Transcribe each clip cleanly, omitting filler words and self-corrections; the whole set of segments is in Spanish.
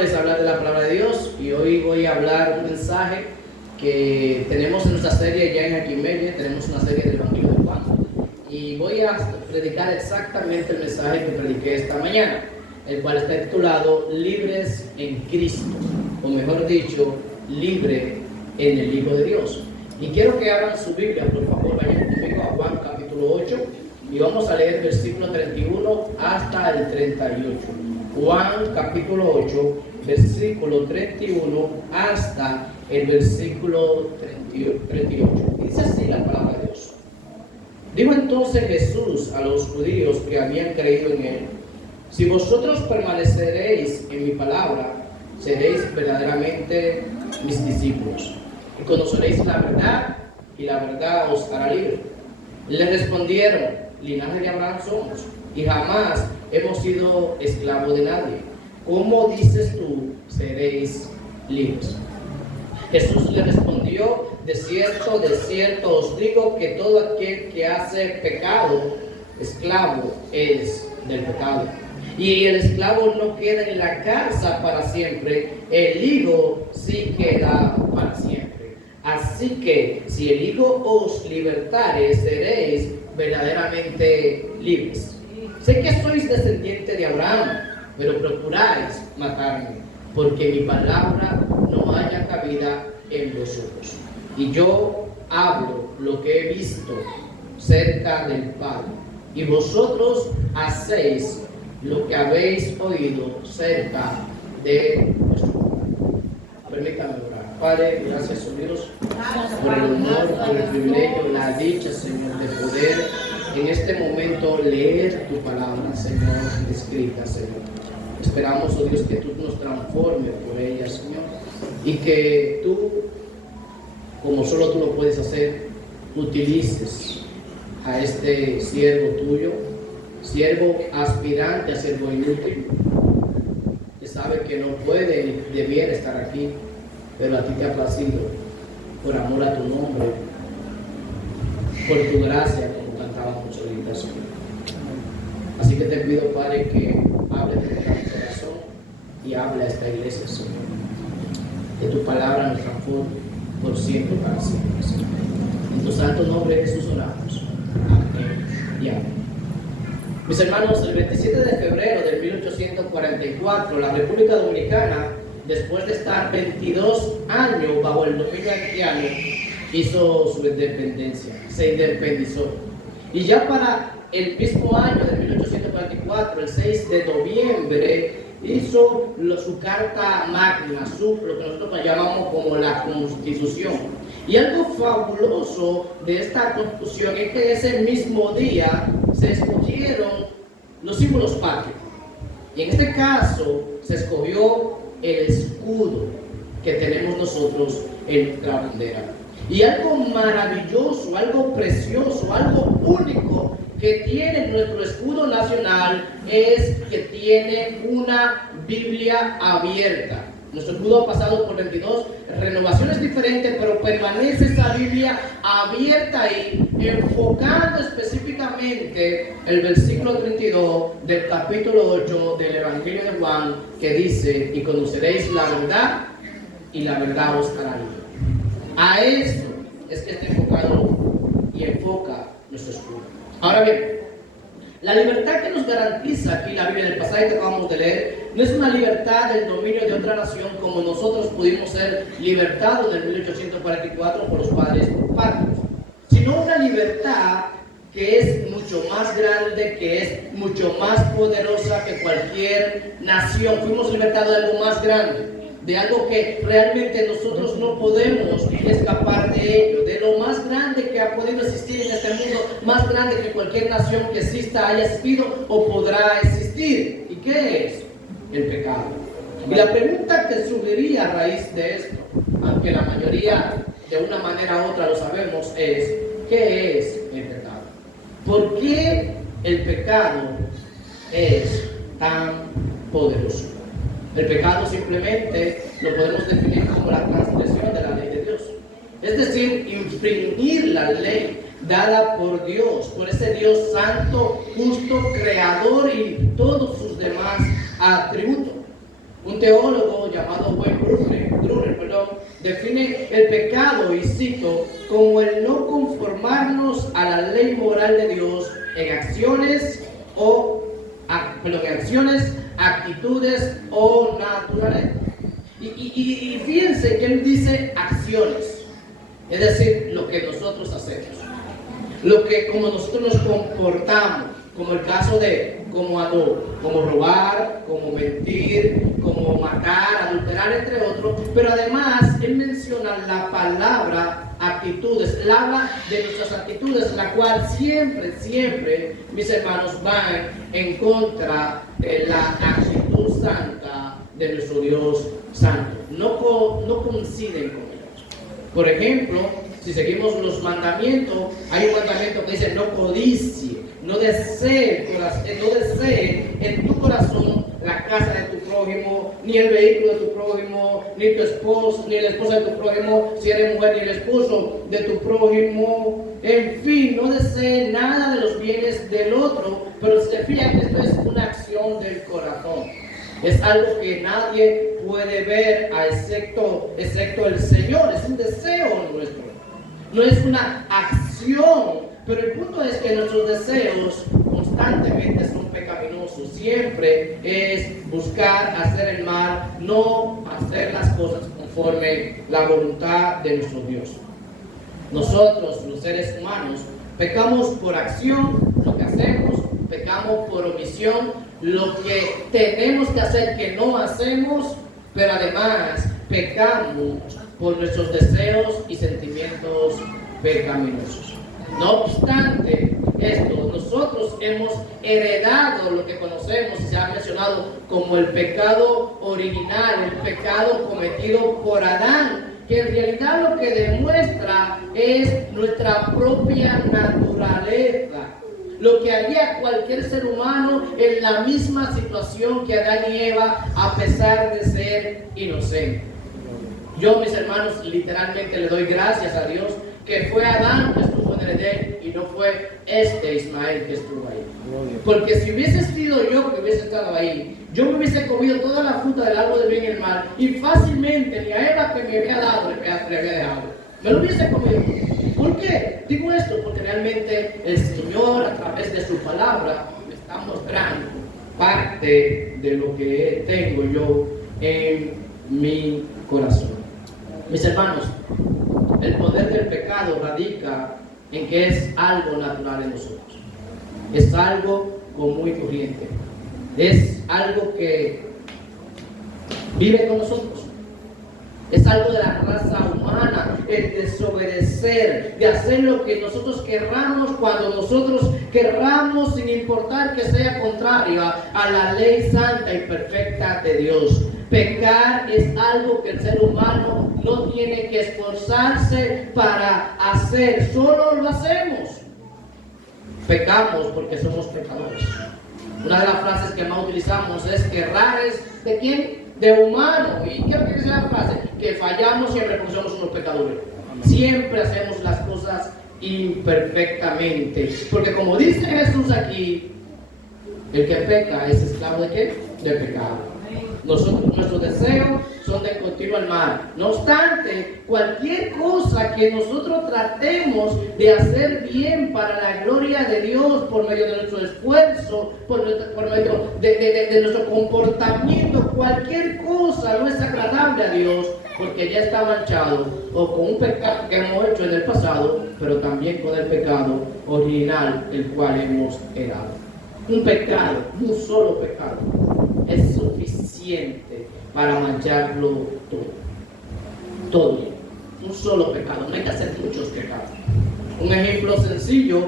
Es hablar de la palabra de Dios y hoy voy a hablar un mensaje que tenemos en nuestra serie ya en Aquí Media. Tenemos una serie del Evangelio de Juan y voy a predicar exactamente el mensaje que prediqué esta mañana, el cual está titulado Libres en Cristo, o mejor dicho, libre en el Hijo de Dios. Y quiero que abran su Biblia, por favor, vayan conmigo a Juan capítulo 8 y vamos a leer versículo 31 hasta el 38. Juan capítulo 8, versículo 31 hasta el versículo 38. Dice así la palabra de Dios. Dijo entonces Jesús a los judíos que habían creído en él: si vosotros permaneceréis en mi palabra, seréis verdaderamente mis discípulos, y conoceréis la verdad, y la verdad os hará libre. Le respondieron: linaje de Abraham somos, y jamás hemos sido esclavos de nadie. ¿Cómo dices tú, seréis libres? Jesús le respondió: de cierto os digo que todo aquel que hace pecado, esclavo es del pecado. Y el esclavo no queda en la casa para siempre, el Hijo sí queda para siempre. Así que si el Hijo os libertare, seréis verdaderamente libres. Sé que sois descendiente de Abraham, pero procuráis matarme, porque mi palabra no haya cabida en vosotros. Y yo hablo lo que he visto cerca del Padre, y vosotros hacéis lo que habéis oído cerca de vuestro Padre. Permítanme orar. Padre, gracias, oh Dios, por el honor, por el privilegio, la dicha, Señor, de poder en este momento leer tu palabra, Señor, escrita, Señor. Esperamos, oh Dios, que tú nos transformes por ella, Señor, y que tú, como solo tú lo puedes hacer, utilices a este siervo tuyo, siervo aspirante a siervo inútil, que sabe que no puede ni debiera estar aquí, pero a ti te ha placido, por amor a tu nombre, por tu gracia, como cantábamos ahorita, Señor. Así que te pido, Padre, que hable de nuestro corazón y hable a esta iglesia, Señor. Que tu palabra nos transforme por siempre, para siempre, Señor. En tu santo nombre, Jesús, oramos. Amén y amén. Mis hermanos, el 27 de febrero de 1844, la República Dominicana, después de estar 22 años bajo el dominio haitiano, hizo su independencia, se independizó. Y ya para el mismo año de 1844, el 6 de noviembre, hizo su carta magna, lo que nosotros llamamos como la Constitución. Y algo fabuloso de esta Constitución es que ese mismo día se escogieron los símbolos patrios. Y en este caso se escogió el escudo que tenemos nosotros en nuestra bandera. Y algo maravilloso, algo precioso, algo único que tiene nuestro escudo nacional es que tiene una Biblia abierta. Nuestro escudo ha pasado por 22 renovaciones diferentes, pero permanece esa Biblia abierta ahí, enfocando específicamente el versículo 32 del capítulo 8 del Evangelio de Juan, que dice: y conoceréis la verdad, y la verdad os hará libre. A eso es que está enfocado y enfoca nuestro escudo. Ahora bien, la libertad que nos garantiza aquí la Biblia, en el pasaje que acabamos de leer, no es una libertad del dominio de otra nación como nosotros pudimos ser libertados en el 1844 por los padres patrios, sino una libertad que es mucho más grande, que es mucho más poderosa que cualquier nación. Fuimos libertados de algo más grande, de algo que realmente nosotros no podemos escapar de ello, de lo más grande que ha podido existir en este mundo, más grande que cualquier nación que exista, haya existido o podrá existir. ¿Y qué es? El pecado. Y la pregunta que surgiría a raíz de esto, aunque la mayoría de una manera u otra lo sabemos, es: ¿qué es el pecado? ¿Por qué el pecado es tan poderoso? El pecado simplemente lo podemos definir como la transgresión de la ley de Dios. Es decir, infringir la ley dada por Dios, por ese Dios santo, justo, creador y todos sus demás atributos. Un teólogo llamado Wayne Grudem, define el pecado, y cito, como el no conformarnos a la ley moral de Dios en acciones, actitudes o naturaleza. Y fíjense que él dice acciones, es decir, lo que nosotros hacemos, como nosotros nos comportamos, como el caso de como robar, como mentir, como matar, adulterar, entre otros. Pero además él menciona la palabra actitudes. Él habla de nuestras actitudes, la cual siempre, mis hermanos, van en contra de la actitud santa de nuestro Dios santo. No coinciden con ellos. Por ejemplo, si seguimos los mandamientos, hay un mandamiento que dice: no codicie, no desee en tu corazón la casa de tu prójimo, ni el vehículo de tu prójimo, ni tu esposo, ni la esposa de tu prójimo, si eres mujer, ni el esposo de tu prójimo. En fin, no desee nada de los bienes del otro. Pero si se fijan, esto es una acción del corazón. Es algo que nadie puede ver excepto el Señor. Es un deseo nuestro. No es una acción, pero el punto es que nuestros deseos constantemente son pecaminosos. Siempre es buscar hacer el mal, no hacer las cosas conforme la voluntad de nuestro Dios. Nosotros, los seres humanos, pecamos por acción, lo que hacemos, pecamos por omisión, lo que tenemos que hacer que no hacemos, pero además pecamos por nuestros deseos y sentimientos pecaminosos. No obstante esto, nosotros hemos heredado lo que conocemos y se ha mencionado como el pecado original, el pecado cometido por Adán, que en realidad lo que demuestra es nuestra propia naturaleza, lo que haría cualquier ser humano en la misma situación que Adán y Eva, a pesar de ser inocentes. Yo, mis hermanos, literalmente le doy gracias a Dios que fue Adán que estuvo en el Edén y no fue Ismael que estuvo ahí. Porque si hubiese sido yo que hubiese estado ahí, yo me hubiese comido toda la fruta del árbol del bien y el mal, y fácilmente ni a Eva que me había dado le había dejado. Me lo hubiese comido. ¿Por qué? Digo esto porque realmente el Señor, a través de su palabra, me está mostrando parte de lo que tengo yo en mi corazón. Mis hermanos, el poder del pecado radica en que es algo natural en nosotros. Es algo común y corriente. Es algo que vive con nosotros. Es algo de la raza humana, el desobedecer, de hacer lo que nosotros querramos cuando nosotros querramos, sin importar que sea contraria a la ley santa y perfecta de Dios. Pecar es algo que el ser humano no tiene que esforzarse para hacer, solo lo hacemos. Pecamos porque somos pecadores. Una de las frases que más utilizamos es que errar es ¿de quién? De humano. ¿Y qué es lo que dice la frase? Que fallamos y reconocemos unos pecadores. Siempre hacemos las cosas imperfectamente. Porque como dice Jesús aquí, el que peca es esclavo ¿de qué? De pecado. Nuestros deseos son de continuo al mal. No obstante, cualquier cosa que nosotros tratemos de hacer bien para la gloria de Dios, por medio de nuestro esfuerzo, por medio de nuestro comportamiento, cualquier cosa no es agradable a Dios, porque ya está manchado o con un pecado que hemos hecho en el pasado, pero también con el pecado original, el cual hemos heredado. Un pecado, un solo pecado, es suficiente para mancharlo todo. Un solo pecado, no hay que hacer muchos pecados. Un ejemplo sencillo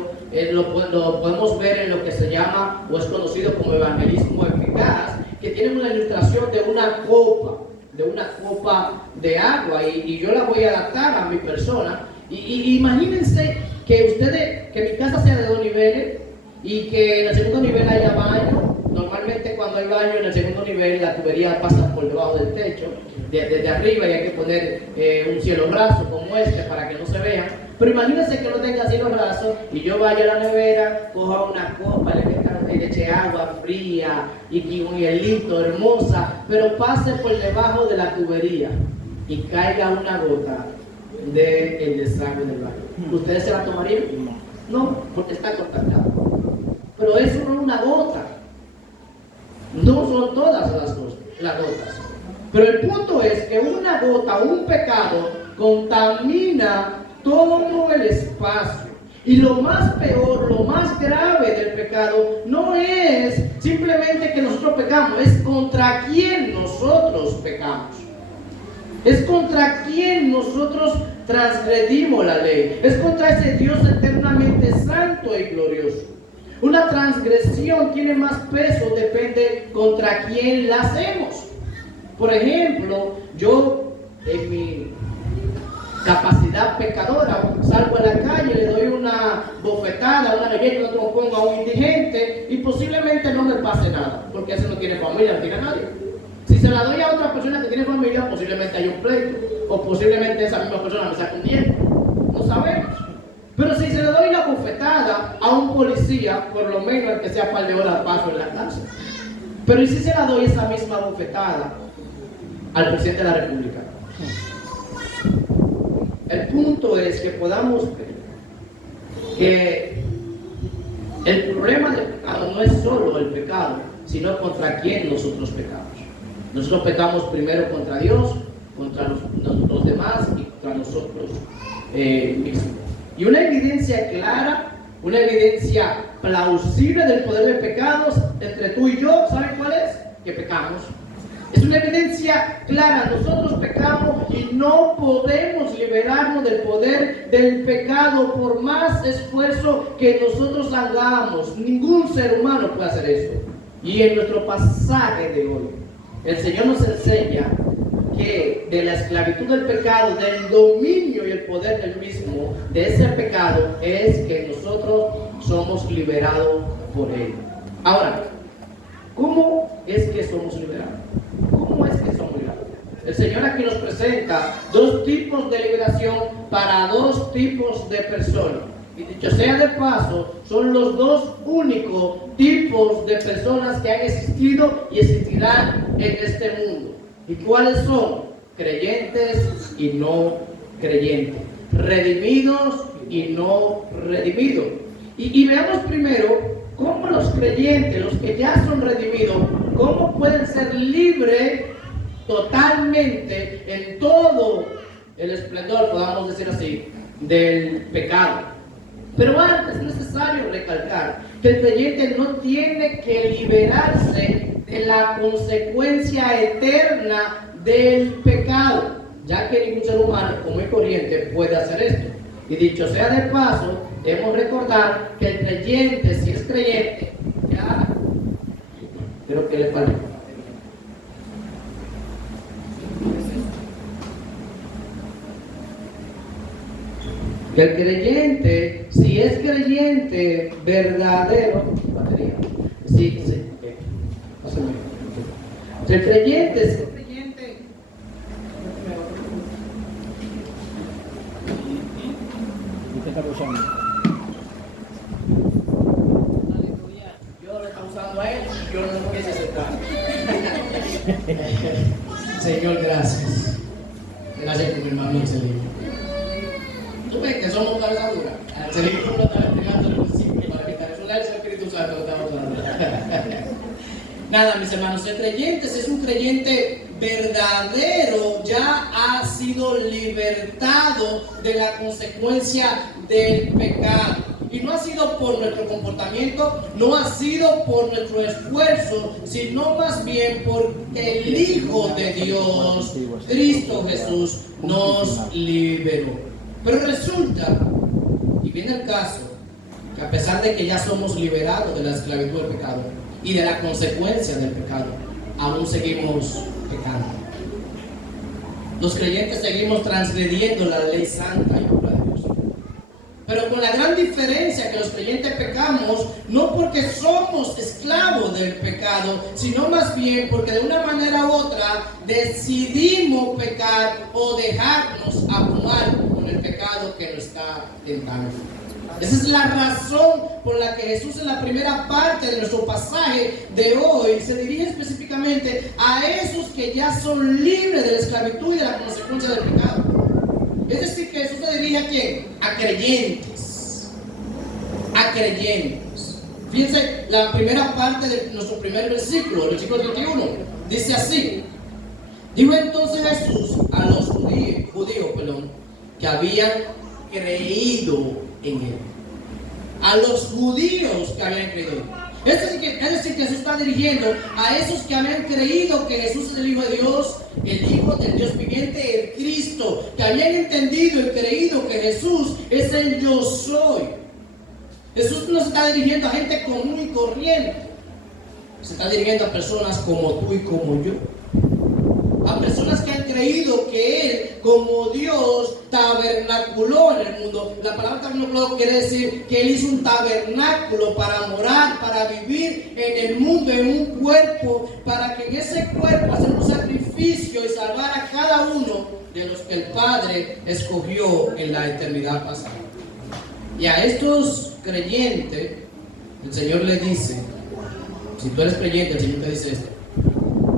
lo podemos ver en lo que se llama o es conocido como evangelismo eficaz, que tiene una ilustración de una copa de agua, y yo la voy a adaptar a mi persona. Y imagínense que mi casa sea de 2 niveles y que en el segundo nivel haya baño. Normalmente cuando hay baño en el segundo nivel, la tubería pasa por debajo del techo, desde arriba, y hay que poner un cielo raso como este para que no se vean. Pero imagínense que no tenga cielo raso y yo vaya a la nevera, coja una copa, le meta que le eche agua fría y un hielito hermosa, pero pase por debajo de la tubería y caiga una gota del desagüe del baño? ¿Ustedes se la tomarían? No, porque está contaminada. Pero eso no es una gota. No son todas las gotas. Pero el punto es que una gota, un pecado, contamina todo el espacio. Y lo más peor, lo más grave del pecado no es simplemente que nosotros pecamos, es contra quien nosotros pecamos. Es contra quien nosotros transgredimos la ley. Es contra ese Dios eternamente santo y glorioso. Una transgresión tiene más peso, depende contra quién la hacemos. Por ejemplo, yo en mi capacidad pecadora salgo a la calle, le doy una bofetada, una galleta, otro pongo a un indigente y posiblemente no me pase nada, porque ese no tiene familia, no tiene nadie. Si se la doy a otra persona que tiene familia, posiblemente hay un pleito, o posiblemente esa misma persona me saque un diente, no sabemos. Pero si se le doy la bofetada a un policía, por lo menos el que sea par de horas paso en la cárcel. Pero ¿y si se la doy esa misma bofetada al presidente de la República? El punto es que podamos ver que el problema del pecado no es solo el pecado, sino contra quién nosotros pecamos. Nosotros pecamos primero contra Dios, contra los demás y contra nosotros mismos. Y una evidencia clara, una evidencia plausible del poder de pecados entre tú y yo, ¿saben cuál es? Que pecamos. Es una evidencia clara, nosotros pecamos y no podemos liberarnos del poder del pecado por más esfuerzo que nosotros hagamos. Ningún ser humano puede hacer eso. Y en nuestro pasaje de hoy, el Señor nos enseña que de la esclavitud del pecado, del dominio y el poder del mismo, de ese pecado, es que nosotros somos liberados por él. Ahora, ¿cómo es que somos liberados? ¿Cómo es que somos liberados? El Señor aquí nos presenta dos tipos de liberación para dos tipos de personas. Y dicho sea de paso, son los dos únicos tipos de personas que han existido y existirán en este mundo. ¿Y cuáles son? Creyentes y no creyentes, redimidos y no redimidos. Y veamos primero cómo los creyentes, los que ya son redimidos, cómo pueden ser libres totalmente en todo el esplendor, podamos decir así, del pecado. Pero antes es necesario recalcar que el creyente no tiene que liberarse de la consecuencia eterna del pecado, ya que ningún ser humano común y corriente puede hacer esto. Y dicho sea de paso, debemos recordar que el creyente, si es creyente, ya creo que le falta. Que el creyente, si es creyente verdadero, batería, sí, el creyente es creyente. ¿Qué está usando? Yo lo estoy usando a él y yo no lo quise aceptar. Señor, gracias. Gracias por mi hermano Excelente. Tú ves que somos cabeza dura. Excelente no lo estaba explicando al principio para evitar eso. La del Espíritu Santo lo estamos usando. Nada, mis hermanos, el creyente, si es un creyente verdadero, ya ha sido libertado de la consecuencia del pecado. Y no ha sido por nuestro comportamiento, no ha sido por nuestro esfuerzo, sino más bien porque el Hijo de Dios, Cristo Jesús, nos liberó. Pero resulta, y viene el caso, que a pesar de que ya somos liberados de la esclavitud del pecado y de la consecuencia del pecado, aún seguimos pecando. Los creyentes seguimos transgrediendo la ley santa y pura de Dios. Pero con la gran diferencia que los creyentes pecamos, no porque somos esclavos del pecado, sino más bien porque de una manera u otra decidimos pecar o dejarnos abrumar con el pecado que nos está tentando. Esa es la razón por la que Jesús en la primera parte de nuestro pasaje de hoy se dirige específicamente a esos que ya son libres de la esclavitud y de la consecuencia del pecado. Es decir, que Jesús se dirige ¿a quién? A creyentes. A creyentes. Fíjense, la primera parte de nuestro primer versículo, el versículo 31, dice así: dijo entonces Jesús a los judíos, que habían creído en él. A los judíos que habían creído. Es decir, que Jesús está dirigiendo a esos que habían creído que Jesús es el Hijo de Dios, el Hijo del Dios viviente, el Cristo, que habían entendido y creído que Jesús es el yo soy. Jesús no se está dirigiendo a gente común y corriente, se está dirigiendo a personas como tú y como yo. A personas que han creído que Él, como Dios, tabernaculó en el mundo. La palabra tabernaculó quiere decir que Él hizo un tabernáculo para morar, para vivir en el mundo, en un cuerpo, para que en ese cuerpo hacer un sacrificio y salvar a cada uno de los que el Padre escogió en la eternidad pasada. Y a estos creyentes, el Señor le dice, si tú eres creyente, el Señor te dice esto: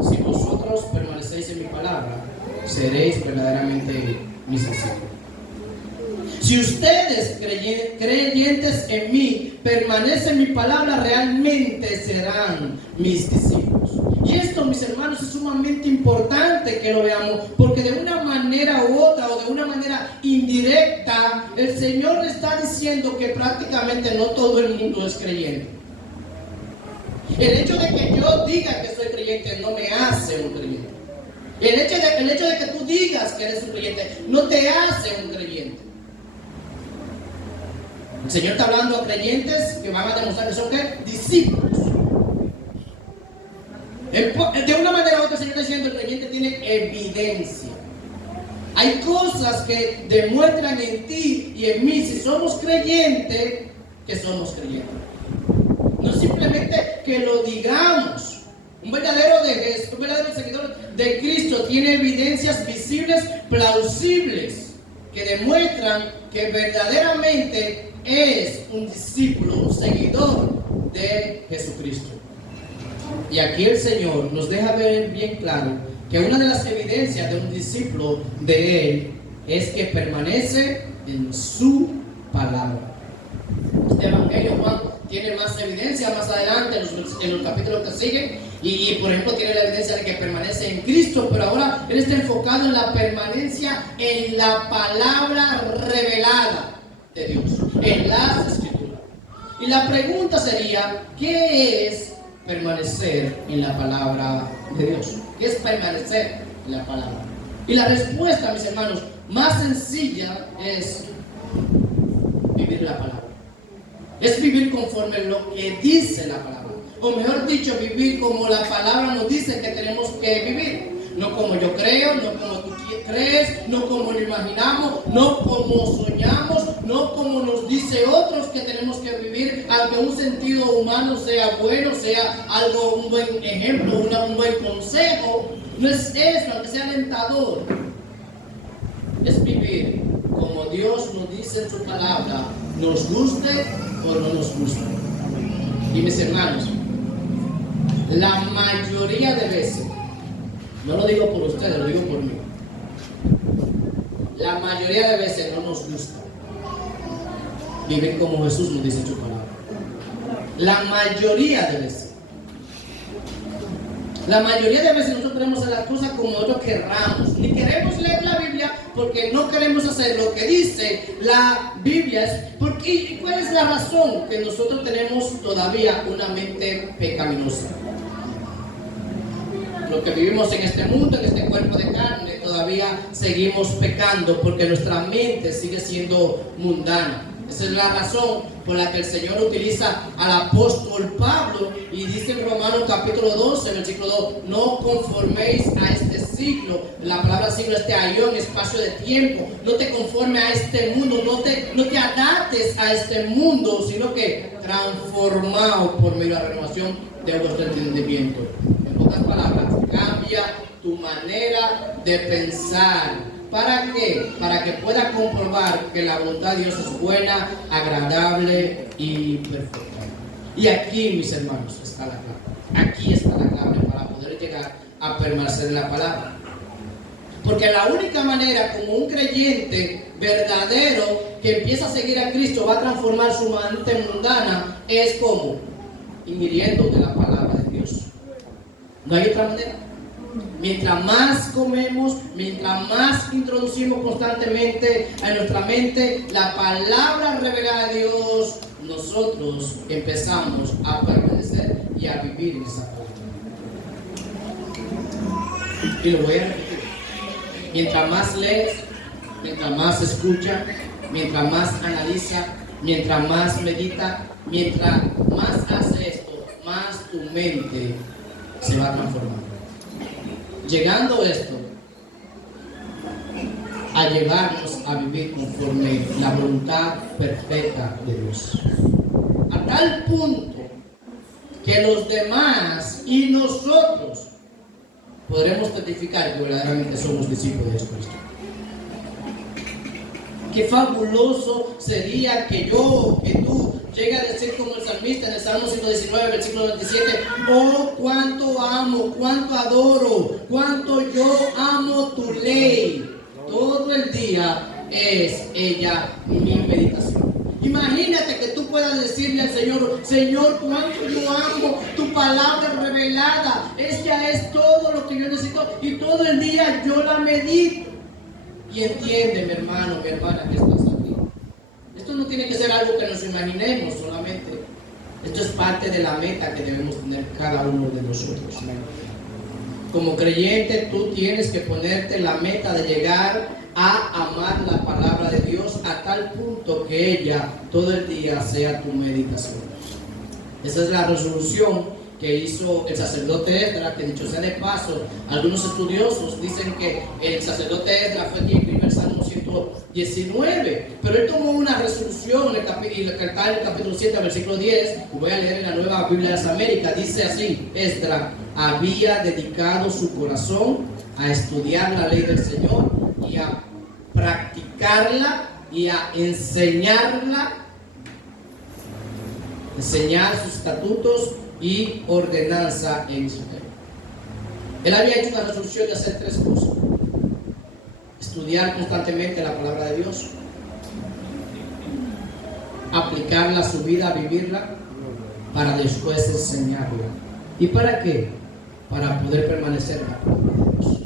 si vosotros permanecéis en mi palabra, seréis verdaderamente mis discípulos. Si ustedes, creyentes en mí, permanecen en mi palabra, realmente serán mis discípulos. Y esto, mis hermanos, es sumamente importante que lo veamos, porque de una manera u otra, o de una manera indirecta, el Señor está diciendo que prácticamente no todo el mundo es creyente. El hecho de que yo diga que soy creyente no me hace un creyente. El hecho de que tú digas que eres un creyente no te hace un creyente. El Señor está hablando a creyentes que van a demostrar que son ¿qué? Discípulos. De una manera u otra, el Señor está diciendo que el creyente tiene evidencia. Hay cosas que demuestran en ti y en mí, si somos creyentes, que somos creyentes. No simplemente que lo digamos. Un verdadero seguidor de Cristo tiene evidencias visibles, plausibles, que demuestran que verdaderamente es un discípulo, un seguidor de Jesucristo. Y aquí el Señor nos deja ver bien claro que una de las evidencias de un discípulo de Él es que permanece en su palabra. Este Evangelio, Juan, tiene más evidencia más adelante en los capítulos que siguen y por ejemplo tiene la evidencia de que permanece en Cristo, pero ahora él está enfocado en la permanencia en la palabra revelada de Dios, en las Escrituras. Y la pregunta sería, ¿qué es permanecer en la palabra de Dios? ¿Qué es permanecer en la palabra? Y la respuesta, mis hermanos, más sencilla es vivir la palabra. Es vivir conforme lo que dice la palabra. O mejor dicho, vivir como la palabra nos dice que tenemos que vivir. No como yo creo, no como tú crees, no como lo imaginamos, no como soñamos, no como nos dice otros que tenemos que vivir, aunque un sentido humano sea bueno, sea algo, un buen ejemplo, un buen consejo. No es eso, aunque sea alentador. Es vivir como Dios nos dice en su palabra, nos guste o no nos guste. Y mis hermanos, la mayoría de veces, no lo digo por ustedes, lo digo por mí, la mayoría de veces no nos gusta vivir como Jesús nos dice en su palabra. La mayoría de veces. La mayoría de veces nosotros queremos hacer las cosas como nosotros querramos. Ni queremos leer la Biblia porque no queremos hacer lo que dice la Biblia. ¿Y cuál es la razón? Que nosotros tenemos todavía una mente pecaminosa. Los que vivimos en este mundo, en este cuerpo de carne, todavía seguimos pecando porque nuestra mente sigue siendo mundana. Esa es la razón por la que el Señor utiliza al apóstol Pablo y dice en Romanos capítulo 12, versículo 2, no conforméis a este siglo. La palabra siglo es aión, espacio de tiempo. No te conformes a este mundo, no te adaptes a este mundo, sino que transformado por medio de la renovación de vuestro entendimiento. En pocas palabras, cambia tu manera de pensar, ¿Para qué? Para que pueda comprobar que la voluntad de Dios es buena, agradable y perfecta. Y aquí, mis hermanos, está la clave. Aquí está la clave para poder llegar a permanecer en la palabra. Porque la única manera como un creyente verdadero que empieza a seguir a Cristo va a transformar su mente mundana es como ingiriendo de la palabra de Dios. No hay otra manera. Mientras más comemos, mientras más introducimos constantemente a nuestra mente la palabra revelada de Dios, nosotros empezamos a permanecer y a vivir en esa palabra. Y lo voy a repetir. Mientras más lees, mientras más escucha, mientras más analiza, mientras más medita, mientras más hace esto, más tu mente se va transformando. Llegando esto a llevarnos a vivir conforme la voluntad perfecta de Dios. A tal punto que los demás y nosotros podremos testificar que verdaderamente somos discípulos de Jesucristo. Qué fabuloso sería que yo, que tú, llegue a decir como el salmista en el Salmo 119, versículo 27, oh, cuánto amo, cuánto adoro, cuánto yo amo tu ley. Todo el día es ella mi meditación. Imagínate que tú puedas decirle al Señor, Señor, cuánto yo amo tu palabra revelada. Ella es todo lo que yo necesito y todo el día yo la medito. Y entiende, mi hermano, mi hermana, que estás aquí. Esto no tiene que ser algo que nos imaginemos solamente. Esto es parte de la meta que debemos tener cada uno de nosotros. Como creyente, tú tienes que ponerte la meta de llegar a amar la palabra de Dios a tal punto que ella todo el día sea tu meditación. Esa es la resolución que hizo el sacerdote Esdras, que dicho sea de paso, algunos estudiosos dicen que el sacerdote Esdras fue quien escribió el Salmo 119, pero él tomó una resolución y le está en el capítulo 7, versículo 10, y voy a leer en la Nueva Biblia de las Américas, dice así: Esdras había dedicado su corazón a estudiar la ley del Señor y a practicarla y a enseñar sus estatutos y ordenanza en Israel. Él había hecho una resolución de hacer tres cosas: estudiar constantemente la palabra de Dios, aplicarla a su vida, vivirla, para después enseñarla. ¿Y para qué? Para poder permanecer en la palabra de Dios.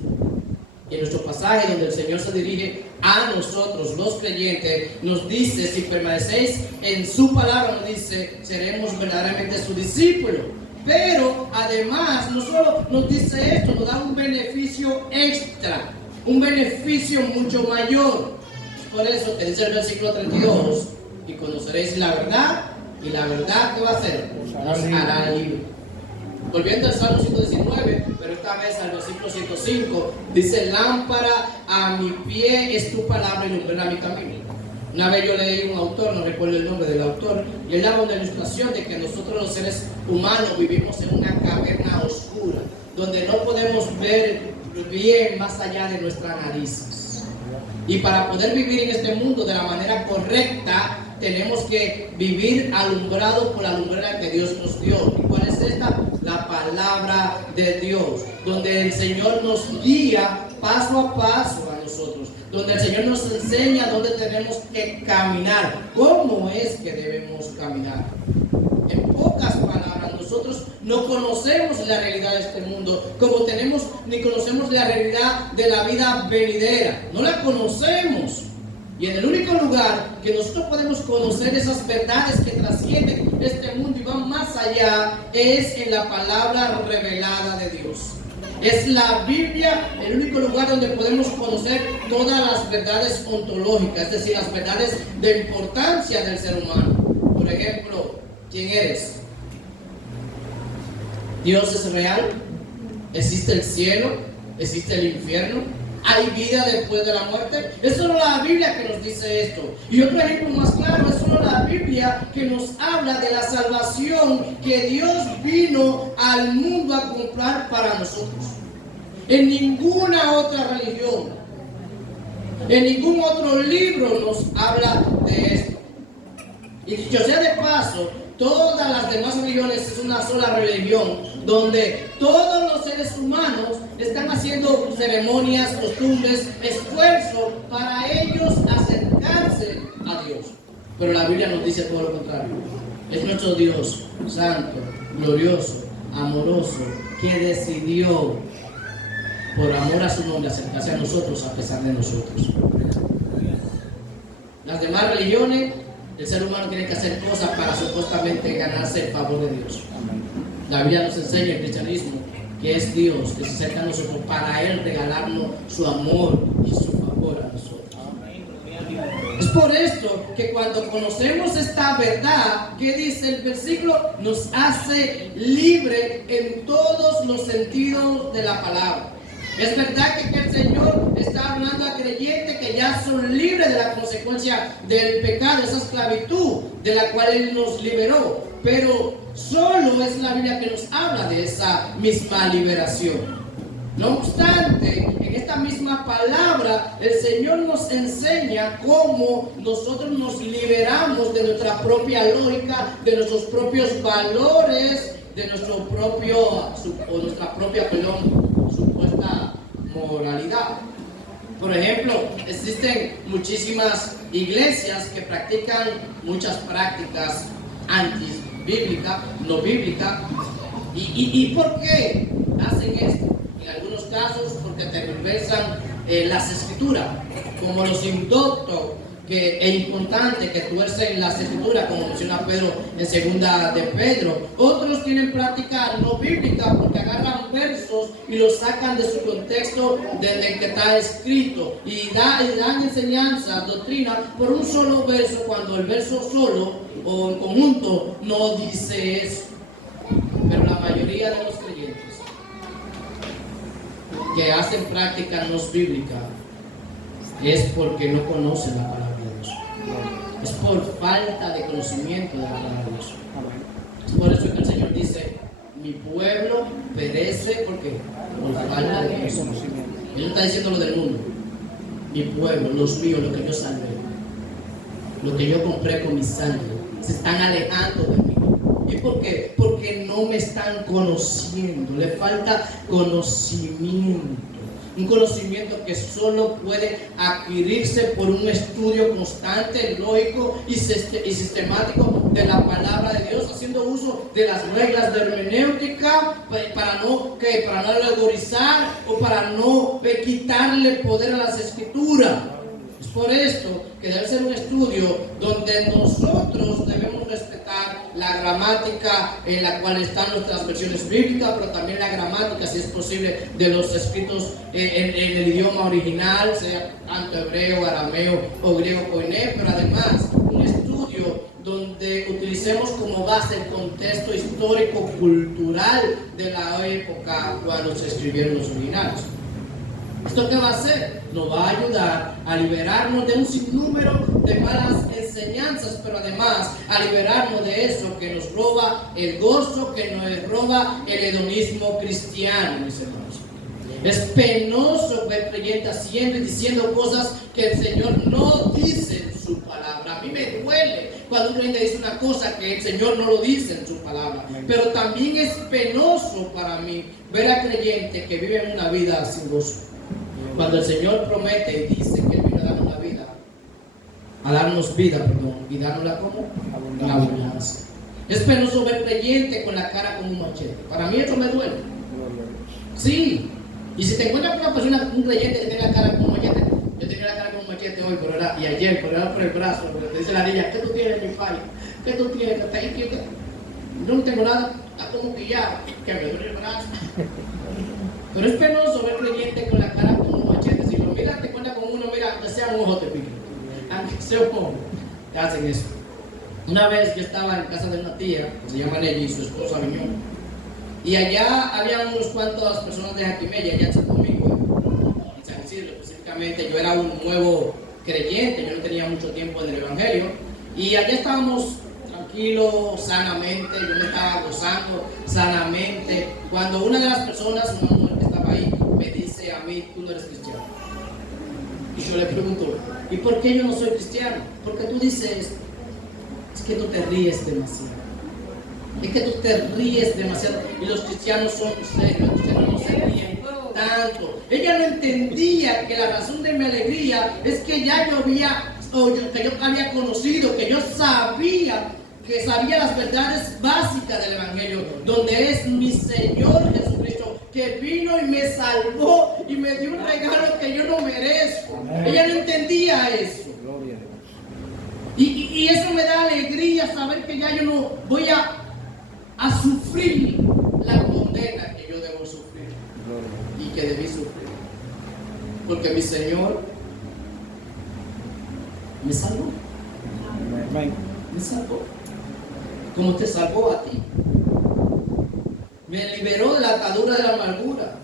Y en nuestro pasaje donde el Señor se dirige a nosotros, los creyentes, nos dice: si permanecéis en su palabra, nos dice, seremos verdaderamente sus discípulos. Pero además, no solo nos dice esto, nos da un beneficio extra, un beneficio mucho mayor. Por eso que dice el versículo 32: y conoceréis la verdad, y la verdad, ¿qué va a hacer? Nos hará libres. Volviendo al Salmo 119, pero esta vez al versículo 105, dice: lámpara a mi pie es tu palabra y lumbrera mi camino. Una vez yo leí un autor, no recuerdo el nombre del autor, y él daba una ilustración de que nosotros los seres humanos vivimos en una caverna oscura, donde no podemos ver bien más allá de nuestras narices. Y para poder vivir en este mundo de la manera correcta, tenemos que vivir alumbrados por la lumbrera que Dios nos dio. ¿Y cuál es esta? La palabra de Dios, donde el Señor nos guía paso a paso a nosotros, donde el Señor nos enseña dónde tenemos que caminar, cómo es que debemos caminar. En pocas palabras, nosotros no conocemos la realidad de este mundo, como ni conocemos la realidad de la vida venidera, no la conocemos. Y en el único lugar que nosotros podemos conocer esas verdades que trascienden este mundo y van más allá es en la palabra revelada de Dios. Es la Biblia el único lugar donde podemos conocer todas las verdades ontológicas, es decir, las verdades de importancia del ser humano. Por ejemplo, ¿quién eres? ¿Dios es real? ¿Existe el cielo? ¿Existe el infierno? ¿Hay vida después de la muerte? Es solo la Biblia que nos dice esto. Y otro ejemplo más claro, es solo la Biblia que nos habla de la salvación que Dios vino al mundo a comprar para nosotros. En ninguna otra religión, En ningún otro libro nos habla de esto. Y dicho sea de paso, todas las demás religiones es una sola religión, donde todos los seres humanos están haciendo ceremonias, costumbres, esfuerzo para ellos acercarse a Dios. Pero la Biblia nos dice todo lo contrario. Es nuestro Dios santo, glorioso, amoroso, que decidió, por amor a su nombre, acercarse a nosotros a pesar de nosotros. Las demás religiones, el ser humano tiene que hacer cosas para supuestamente ganarse el favor de Dios. La Biblia nos enseña, el cristianismo, que es Dios, que se acerca a nosotros para Él regalarnos su amor y su favor a nosotros. Es por esto que cuando conocemos esta verdad, que dice el versículo, nos hace libre en todos los sentidos de la palabra. Es verdad que el Señor está hablando a creyentes que ya son libres de la consecuencia del pecado, esa esclavitud de la cual Él nos liberó. Pero solo es la Biblia que nos habla de esa misma liberación. No obstante, en esta misma palabra, el Señor nos enseña cómo nosotros nos liberamos de nuestra propia lógica, de nuestros propios valores, de nuestra propia supuesta moralidad. Por ejemplo, existen muchísimas iglesias que practican muchas prácticas antibíblicas, no bíblicas. ¿Y por qué hacen esto? En algunos casos porque tergiversan las escrituras, como los indoctos e importantes que tuercen las escrituras, como menciona Pedro en segunda de Pedro. Otros tienen práctica no bíblica porque agarran versos y los sacan de su contexto desde que está escrito y dan enseñanza, doctrina por un solo verso, cuando el verso solo o en conjunto no dice eso. Pero la mayoría de los creyentes que hacen práctica no bíblica es porque no conocen la palabra de Dios. Es por falta de conocimiento de la palabra de Dios. Es por eso que el Señor dice: mi pueblo perece porque por falta de conocimiento. Él no está diciendo lo del mundo. Mi pueblo, los míos, lo que yo salvé, lo que yo compré con mi sangre, se están alejando de mí. ¿Y por qué? Porque no me están conociendo, le falta conocimiento. Un conocimiento que solo puede adquirirse por un estudio constante, lógico y sistemático de la palabra de Dios, haciendo uso de las reglas de hermenéutica para no alegorizar o para no quitarle poder a las escrituras. Es por esto que debe ser un estudio donde nosotros debemos respetar la gramática en la cual están nuestras versiones bíblicas, pero también la gramática, si es posible, de los escritos en el idioma original, sea tanto hebreo, arameo o griego koiné, pero además un estudio donde utilicemos como base el contexto histórico-cultural de la época cuando se escribieron los originales. ¿Esto qué va a hacer? Nos va a ayudar a liberarnos de un sinnúmero de malas enseñanzas, pero además a liberarnos de eso que nos roba el gozo, que nos roba el hedonismo cristiano, mis hermanos. Es penoso ver creyentes haciendo y diciendo cosas que el Señor no dice en su palabra. A mí me duele cuando un creyente dice una cosa que el Señor no lo dice en su palabra. Pero también es penoso para mí ver a creyentes que viven una vida sin gozo. Cuando el Señor promete y dice que Él vino a darnos vida, y dárnosla como en abundancia. Es penoso ver creyente con la cara como un machete. Para mí esto me duele. Sí. Y si te encuentras con una persona, un creyente que tiene la cara como un machete, yo tenía la cara como un machete hoy, y ayer, por el brazo, porque te dice la niña: ¿qué tú tienes, mi pai? ¿Qué tú tienes? Yo no tengo nada, está como pillado, que me duele el brazo. Pero es penoso ver creyente con la cara como un machete. Si lo miras, te cuenta con uno, mira, aunque sea un ojo te pica. Aunque sea un ojo, te hacen eso. Una vez yo estaba en casa de una tía, que se llama Nelly, y su esposa Aviñón. Y allá había unos cuantos personas de Jaquimella, allá en Santo Domingo, en San Isidro específicamente. Yo era un nuevo creyente, yo no tenía mucho tiempo en el Evangelio. Y allá estábamos tranquilos, sanamente, yo me estaba gozando sanamente. Cuando una de las personas, una mujer que estaba ahí, me dice a mí: tú no eres cristiano. Y yo le pregunto, ¿y por qué yo no soy cristiano? Porque tú dices, es que tú te ríes demasiado. Es que tú te ríes demasiado. Y los cristianos son serios, los cristianos no se ríen tanto. Ella no entendía que la razón de mi alegría es que ya yo había, que yo había conocido, que yo sabía las verdades básicas del Evangelio, donde es mi Señor Jesucristo, que vino y me salvó y me dio un regalo que yo no merezco. Amén. Ella no entendía eso. Gloria a Dios. Y eso me da alegría, saber que ya yo no voy a sufrir la condena que yo debo sufrir. Gloria. Y que debí sufrir. Porque mi Señor me salvó. Amén. Me salvó. Como te salvó a ti. Me liberó de la atadura de la amargura.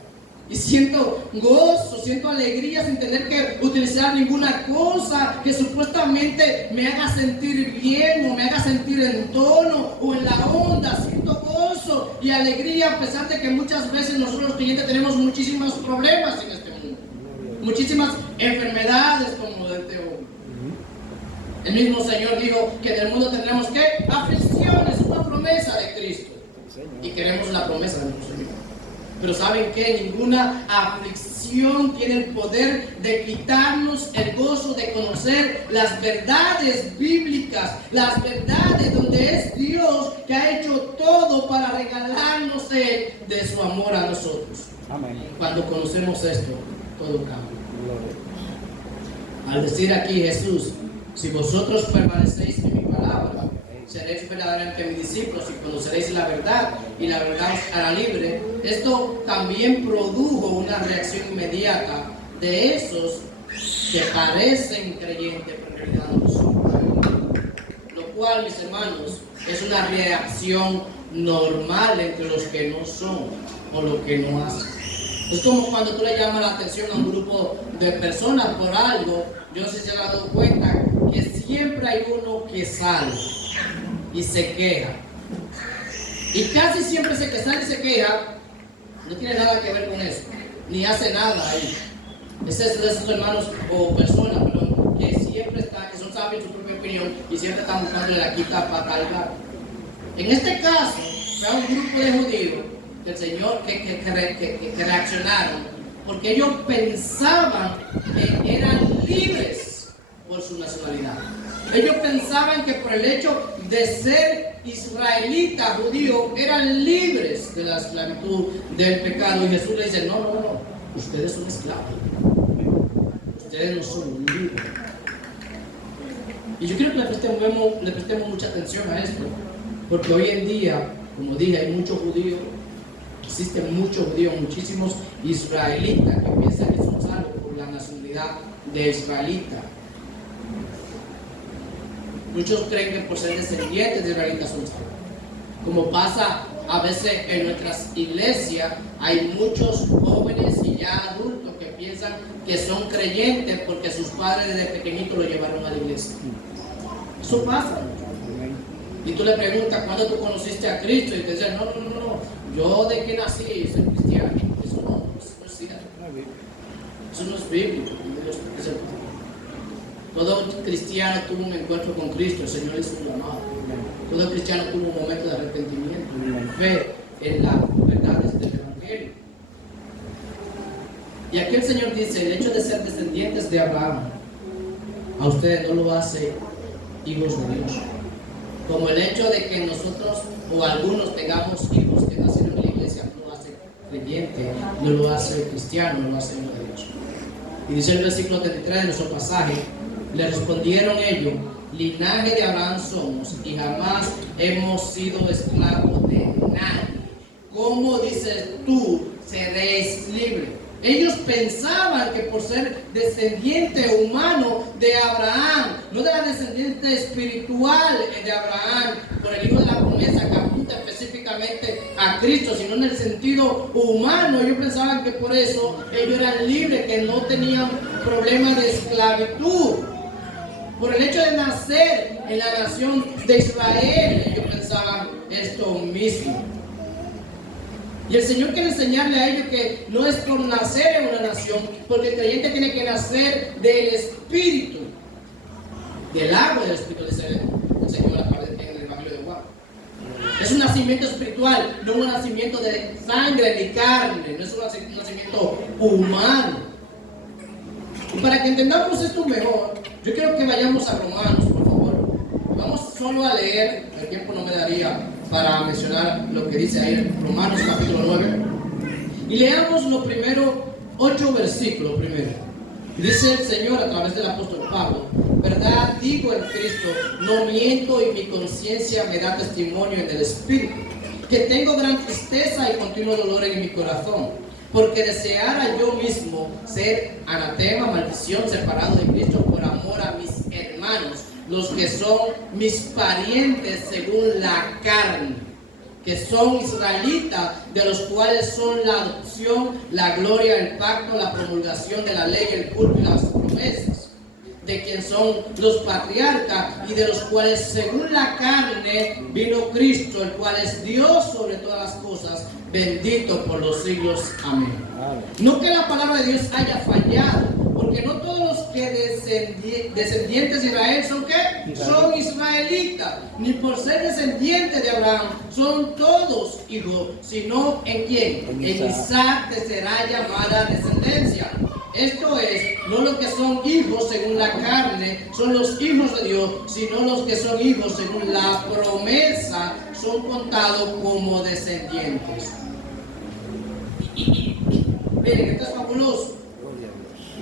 Y siento gozo, siento alegría sin tener que utilizar ninguna cosa que supuestamente me haga sentir bien o me haga sentir en tono o en la onda. Siento gozo y alegría a pesar de que muchas veces nosotros los creyentes tenemos muchísimos problemas en este mundo. Muchísimas enfermedades como de este hombre. El mismo Señor dijo que en el mundo tendremos que aflicciones, una promesa de Cristo. Y queremos la promesa de nuestro Señor. Pero ¿saben qué? Ninguna aflicción tiene el poder de quitarnos el gozo de conocer las verdades bíblicas, las verdades donde es Dios que ha hecho todo para regalarnos de su amor a nosotros. Amén. Cuando conocemos esto, todo cambia. Al decir aquí Jesús, si vosotros permanecéis en mi palabra, seréis verdaderamente mis discípulos y conoceréis la verdad, y la verdad os hará libre. Esto también produjo una reacción inmediata de esos que parecen creyentes, pero en realidad no son. Lo cual, mis hermanos, es una reacción normal entre los que no son o los que no hacen. Es como cuando tú le llamas la atención a un grupo de personas por algo. Yo no sé si se han dado cuenta que siempre hay uno que sale y se queja. Y casi siempre ese que sale y se queja no tiene nada que ver con eso, ni hace nada ahí. Es de esos hermanos o personas, perdón, que siempre están, que son sabios en su propia opinión y siempre están buscándole la quita para cargar. En este caso, fue un grupo de judíos del Señor que reaccionaron porque ellos pensaban que eran libres por su nacionalidad. Ellos pensaban que por el hecho de ser israelitas, judíos, eran libres de la esclavitud del pecado. Y Jesús le dice, no, ustedes son esclavos. Ustedes no son libres. Y yo quiero que le prestemos mucha atención a esto, porque hoy en día, como dije, hay muchos judíos, existen muchos judíos, muchísimos israelitas que piensan que son salvos por la nacionalidad de israelita. Muchos creen que por ser descendientes de israelitas son salvos. Como pasa a veces en nuestras iglesias, hay muchos jóvenes y ya adultos que piensan que son creyentes porque sus padres desde pequeñitos lo llevaron a la iglesia. Eso pasa. Y tú le preguntas, ¿cuándo tú conociste a Cristo? Y te dicen, no, yo de que nací soy cristiano. Eso no es cierto. Eso no es bíblico. Todo cristiano tuvo un encuentro con Cristo, el Señor hizo un llamado. Todo cristiano tuvo un momento de arrepentimiento, fe en las verdades del Evangelio. Y aquí el Señor dice, el hecho de ser descendientes de Abraham, a ustedes no lo hace hijos de Dios. Como el hecho de que nosotros o algunos tengamos hijos que nacieron en la iglesia no lo hace creyente, no lo hace cristiano, no lo hace hijo de Dios. Y dice el versículo 33 de nuestro pasaje, le respondieron ellos, linaje de Abraham somos y jamás hemos sido esclavos de nadie. ¿Cómo dices tú seréis libres? Ellos pensaban que por ser descendiente humano de Abraham, no de la descendiente espiritual de Abraham, por el hijo de la promesa que apunta específicamente a Cristo, sino en el sentido humano, ellos pensaban que por eso ellos eran libres, que no tenían problemas de esclavitud. Por el hecho de nacer en la nación de Israel, ellos pensaban esto mismo. Y el Señor quiere enseñarle a ellos que no es por nacer en una nación, porque el creyente tiene que nacer del Espíritu, del agua del Espíritu, dice el Señor a través en el Evangelio de Juan. Es un nacimiento espiritual, no un nacimiento de sangre ni carne, no es un nacimiento humano. Y para que entendamos esto mejor, yo quiero que vayamos a Romanos, por favor. Vamos solo a leer, el tiempo no me daría para mencionar lo que dice ahí en Romanos capítulo 9. Y leamos los primeros 8 versículos primero. Dice el Señor a través del apóstol Pablo: verdad digo en Cristo, no miento, y mi conciencia me da testimonio en el Espíritu, que tengo gran tristeza y continuo dolor en mi corazón, porque deseara yo mismo ser anatema, maldición, separado de Cristo por amor a mis hermanos, los que son mis parientes según la carne, que son israelitas, de los cuales son la adopción, la gloria, el pacto, la promulgación de la ley, el culto y las promesas, de quien son los patriarcas, y de los cuales según la carne vino Cristo, el cual es Dios sobre todas las cosas, bendito por los siglos. Amén. No que la palabra de Dios haya fallado, porque no todos los que descendientes de Israel son ¿qué? Son israelitas, ni por ser descendientes de Abraham son todos hijos, sino ¿en quién? En Isaac te será llamada descendencia. Esto es, no los que son hijos según la carne son los hijos de Dios, sino los que son hijos según la promesa son contados como descendientes. Miren, esto es fabuloso.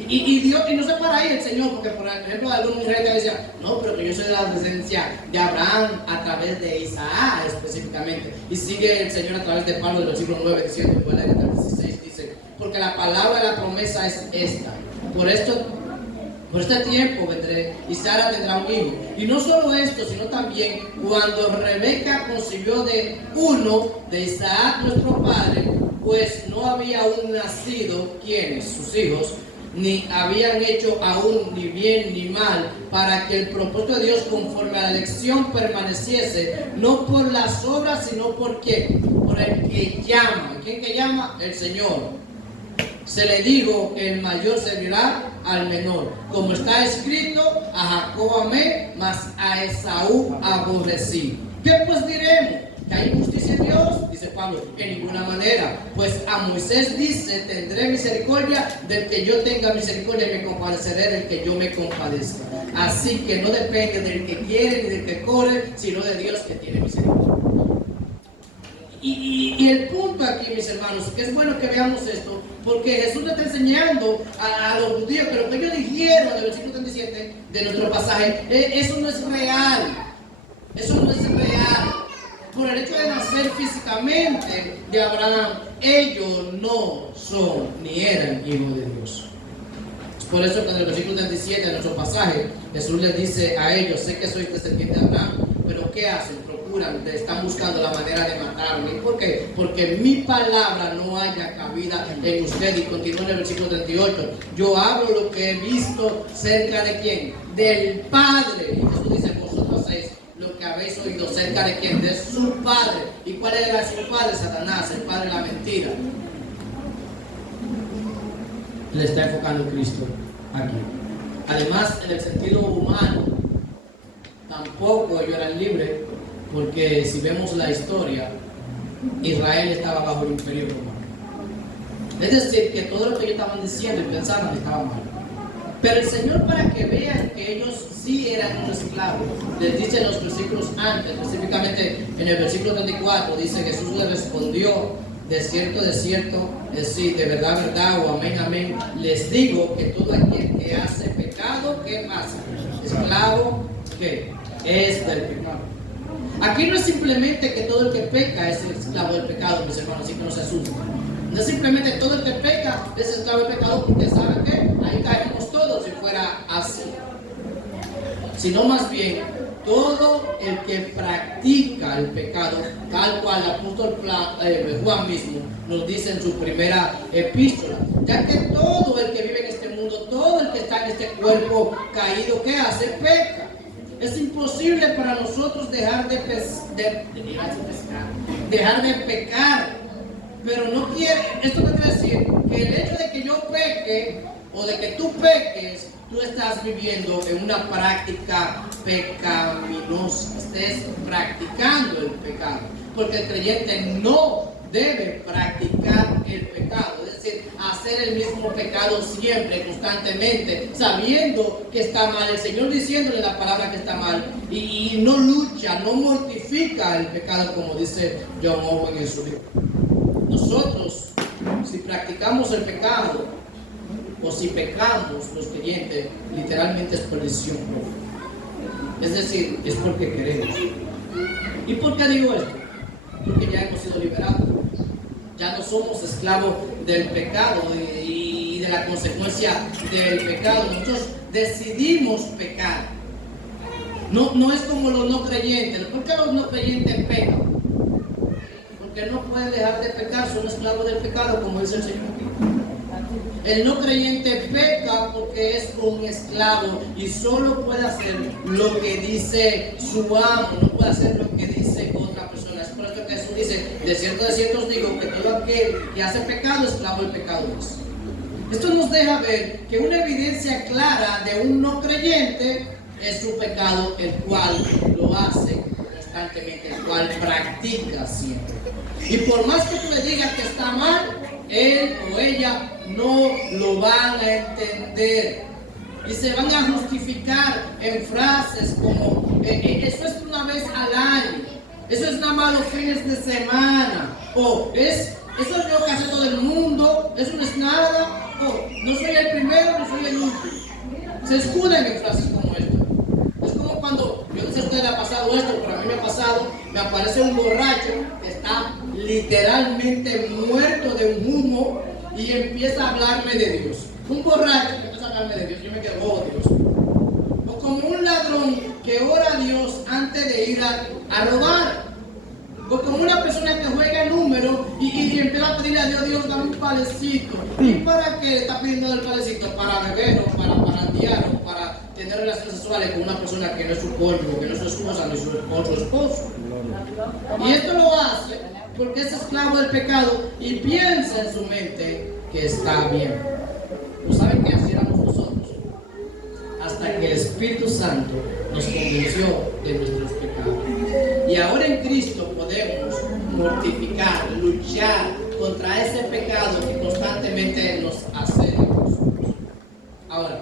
Y Dios, y no se para ahí el Señor, porque por ejemplo algunos israelitas decían, no, pero que yo soy de la descendencia de Abraham a través de Isaac específicamente. Y sigue el Señor a través de Pablo del versículo 9 diciendo, después de la 16 dice, porque la palabra de la promesa es esta, por este tiempo vendré y Sara tendrá un hijo. Y no solo esto, sino también cuando Rebeca concibió de uno de Isaac nuestro padre, pues no había aún nacido, ¿quiénes? Sus hijos, ni habían hecho aún ni bien ni mal, para que el propósito de Dios conforme a la elección permaneciese, no por las obras, sino por ¿quién? Por el que llama. ¿Quién que llama? El Señor. Se le dijo, el mayor servirá al menor. Como está escrito, a Jacob amé, mas a Esaú aborrecí. ¿Qué pues diremos? ¿Que hay injusticia en Dios? Dice Pablo, en ninguna manera. Pues a Moisés dice, tendré misericordia del que yo tenga misericordia, y me compadeceré del que yo me compadezca. Así que no depende del que quiere ni del que corre, sino de Dios que tiene misericordia. Y el punto aquí, mis hermanos, que es bueno que veamos esto, porque Jesús le está enseñando a los judíos que lo que ellos dijeron en el versículo 37 de nuestro pasaje, eso no es real. Eso no es real. Por el hecho de nacer físicamente de Abraham, ellos no son ni eran hijos de Dios. Es por eso que en el versículo 37 de nuestro pasaje, Jesús les dice a ellos, sé que sois descendientes de Abraham, pero ¿qué hacen? Procuran, están buscando la manera de matarme. ¿Por qué? Porque mi palabra no haya cabida en usted. Y continúa en el versículo 38. Yo hablo lo que he visto cerca de quién? Del Padre. Y Jesús dice, vosotros hacéis lo que habéis oído cerca de quién? De su Padre. ¿Y cuál era su Padre? Satanás, el padre de la mentira. Le está enfocando Cristo aquí. Además, en el sentido humano, tampoco ellos eran libres, porque si vemos la historia, Israel estaba bajo el imperio romano. Es decir, que todo lo que ellos estaban diciendo y pensaban estaba mal. Pero el Señor, para que vean que ellos sí eran unos esclavos, les dice en los versículos antes, específicamente en el versículo 34, dice, Jesús le respondió, de cierto, sí, de verdad, verdad, o amén, amén, les digo que todo aquel que hace pecado, ¿qué pasa? Esclavo, ¿qué? Es del pecado. Aquí no es simplemente que todo el que peca es el esclavo del pecado, mis hermanos, así que no se asusten. No es simplemente todo el que peca es esclavo del pecado, porque ¿saben qué? Ahí caemos todos si fuera así. Sino más bien, todo el que practica el pecado, tal cual el apóstol Juan mismo nos dice en su primera epístola, ya que todo el que vive en este mundo, todo el que está en este cuerpo caído, ¿qué hace? Peca. Es imposible para nosotros dejar de pecar. Pero no quiere, esto no quiere decir que el hecho de que yo peque o de que tú peques, tú estás viviendo en una práctica pecaminosa, estés practicando el pecado. Porque el creyente no debe practicar el pecado, es decir, hacer el mismo pecado siempre, constantemente, sabiendo que está mal, el Señor diciéndole la palabra que está mal, y no lucha, no mortifica el pecado, como dice John Owen en su libro. Nosotros, si practicamos el pecado, o si pecamos los creyentes, literalmente es por decisión propia. Es decir, es porque queremos. ¿Y por qué digo esto? Porque ya hemos sido liberados. Ya no somos esclavos del pecado y de la consecuencia del pecado. Nosotros decidimos pecar. No es como los no creyentes. ¿Por qué los no creyentes pecan? Porque no pueden dejar de pecar, son esclavos del pecado, como dice el Señor. El no creyente peca porque es un esclavo y solo puede hacer lo que dice su amo, no puede hacer lo que dice otra persona. Es por esto que Jesús dice, de cierto os digo que todo aquel que hace pecado, esclavo del pecado es. Esto nos deja ver que una evidencia clara de un no creyente es su pecado, el cual lo hace constantemente, el cual practica siempre. Y por más que tú le digas que está mal, él o ella no lo van a entender y se van a justificar en frases como eso es una vez al año, eso es nada más los fines de semana, o eso es lo que hace todo el mundo, eso no es nada, o no soy el primero, no soy el último. Se escudan en frases como esta. Es como cuando, yo no sé si a usted le ha pasado esto, pero a mí me ha pasado, me aparece un borracho que está literalmente muerto de un humo y empieza a hablarme de Dios. Un borracho que empieza a hablarme de Dios, yo me quedo, oh Dios. O como un ladrón que ora a Dios antes de ir a robar. O como una persona que juega número y empieza a pedirle a Dios, Dios, dame un palecito. ¿Y para qué está pidiendo el palecito? ¿Para beber o para parandear o para tener relaciones sexuales con una persona que no es su cónyuge, que no es su esposa ni su esposo? Y esto lo hace porque es esclavo del pecado y piensa en su mente que está bien. ¿No saben qué hacíamos nosotros? Hasta que el Espíritu Santo nos convenció de nuestros pecados. Y ahora en Cristo podemos mortificar, luchar contra ese pecado que constantemente nos asedia a nosotros. Ahora,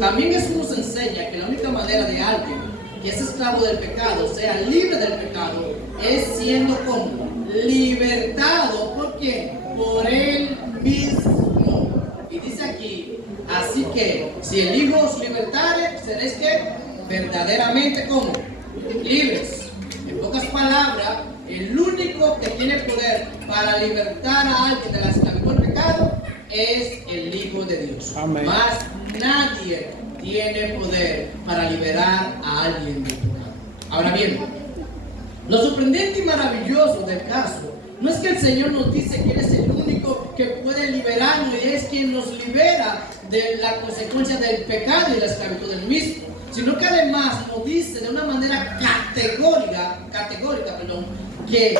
también Jesús nos enseña que la única manera de alguien que es esclavo del pecado sea libre del pecado es siendo como libertado. ¿Por quién? Por él mismo. Y dice aquí, así que si el Hijo os libertare, seréis que verdaderamente como libres. En pocas palabras, el único que tiene poder para libertar a alguien de la esclavitud del pecado es el Hijo de Dios. Amén. Más nadie tiene poder para liberar a alguien del pecado. Ahora bien, lo sorprendente y maravilloso del caso no es que el Señor nos dice que Él es el único que puede liberarnos y es quien nos libera de la consecuencia del pecado y la esclavitud del mismo, sino que además nos dice de una manera categórica, que,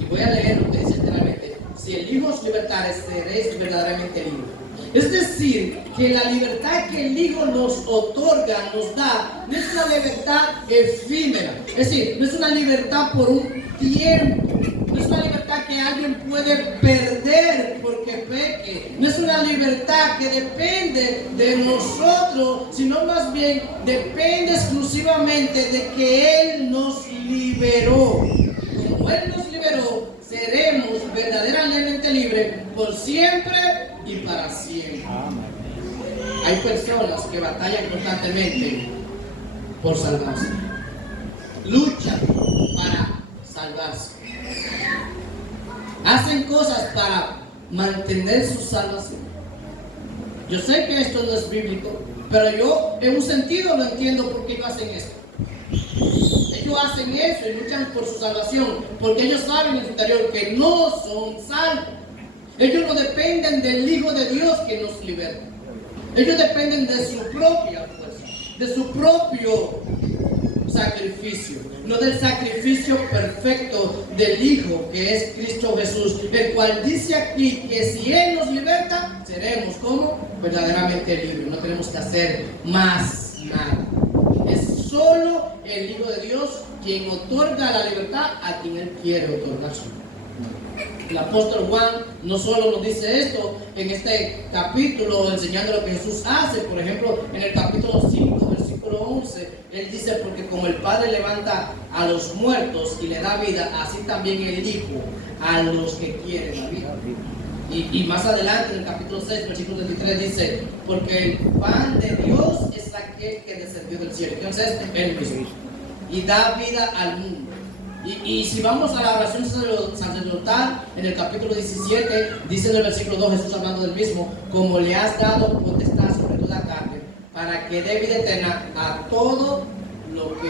y voy a leer lo que dice literalmente, si el Hijo os libertare, seréis verdaderamente libres. Es decir, que la libertad que el Hijo nos otorga, nos da, no es una libertad efímera, es decir, no es una libertad por un tiempo, no es una libertad que alguien puede perder porque peque, no es una libertad que depende de nosotros, sino más bien depende exclusivamente de que Él nos liberó. Como Él nos liberó, seremos verdaderamente libres por siempre y para siempre. Hay personas que batallan constantemente por salvarse, luchan para salvarse, hacen cosas para mantener su salvación. Yo sé que esto no es bíblico, pero yo en un sentido lo entiendo por qué ellos hacen esto. Ellos hacen eso y luchan por su salvación porque ellos saben en su interior que no son salvos. Ellos no dependen del Hijo de Dios que nos libera. Ellos dependen de su propia fuerza, de su propio sacrificio, no del sacrificio perfecto del Hijo que es Cristo Jesús, el cual dice aquí que si Él nos liberta, seremos como verdaderamente libres. No tenemos que hacer más nada. Es solo el Hijo de Dios quien otorga la libertad a quien Él quiere otorgar. El apóstol Juan no solo nos dice esto en este capítulo, enseñando lo que Jesús hace. Por ejemplo, en el capítulo 5, versículo 11, Él dice: porque como el Padre levanta a los muertos y le da vida, así también el Hijo a los que quieren la vida. Y más adelante, en el capítulo 6, versículo 23, dice: porque el pan de Dios es aquel que descendió del cielo. Entonces, Él mismo. Y da vida al mundo. Y si vamos a la oración sacerdotal, en el capítulo 17, dice en el versículo 2, Jesús hablando del mismo: como le has dado potestad sobre toda carne, para que dé vida eterna a todo lo que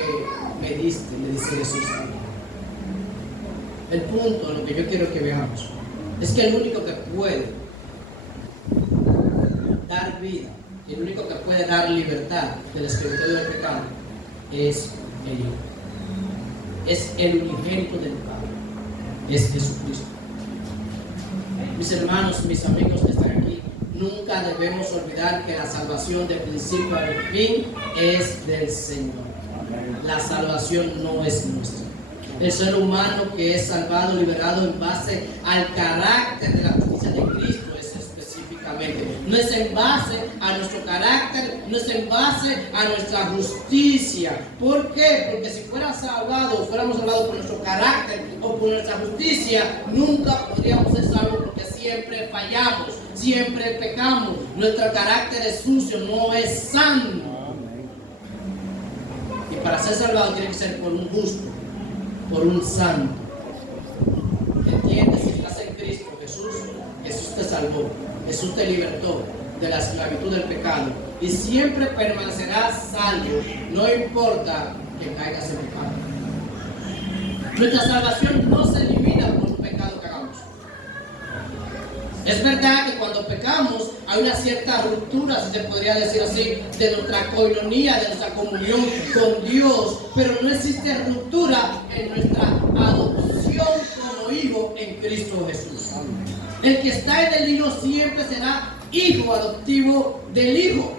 me diste, le dice Jesús. El punto, lo que yo quiero que veamos, es que el único que puede dar vida, el único que puede dar libertad del esclavitud del pecado, es el Hijo. Es el unigénito del Padre, es Jesucristo. Mis hermanos, mis amigos que están aquí, nunca debemos olvidar que la salvación de principio al fin es del Señor. La salvación no es nuestra. El ser humano que es salvado, liberado en base al carácter de la justicia de Cristo es específicamente. No es en base a nuestro carácter, no es en base a nuestra justicia. ¿Por qué? Porque si fuéramos salvados por nuestro carácter o por nuestra justicia, nunca podríamos ser salvos, porque siempre fallamos, siempre pecamos. Nuestro carácter es sucio, no es santo. Y para ser salvado tiene que ser por un justo, por un santo. ¿Entiendes? Si estás en Cristo Jesús te salvó, Jesús te libertó de la esclavitud del pecado y siempre permanecerás salvo, no importa que caigas en pecado. Nuestra salvación no se elimina por un pecado que hagamos. Es verdad que cuando pecamos hay una cierta ruptura, si se podría decir así, de nuestra coinonía, de nuestra comunión con Dios, pero no existe ruptura en nuestra adopción como hijo en Cristo Jesús. El que está en el Hijo siempre será hijo adoptivo del Hijo,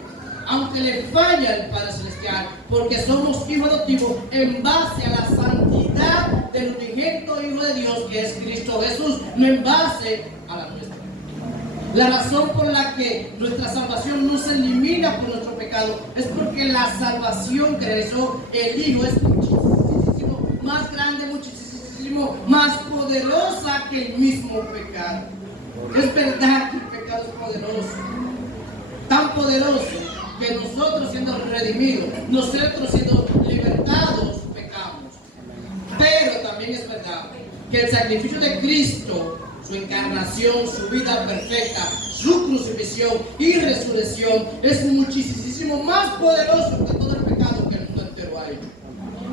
aunque le falla el Padre Celestial, porque somos hijos adoptivos en base a la santidad del unigénito Hijo de Dios, que es Cristo Jesús, no en base a la nuestra. La razón por la que nuestra salvación no se elimina por nuestro pecado es porque la salvación que realizó el Hijo es muchísimo más grande, muchísimo más poderosa que el mismo pecado. Es verdad que el pecado es poderoso, tan poderoso que nosotros siendo redimidos, nosotros siendo libertados, pecamos. Pero también es verdad que el sacrificio de Cristo, su encarnación, su vida perfecta, su crucifixión y resurrección es muchísimo más poderoso que todo el pecado que el mundo entero ha hecho.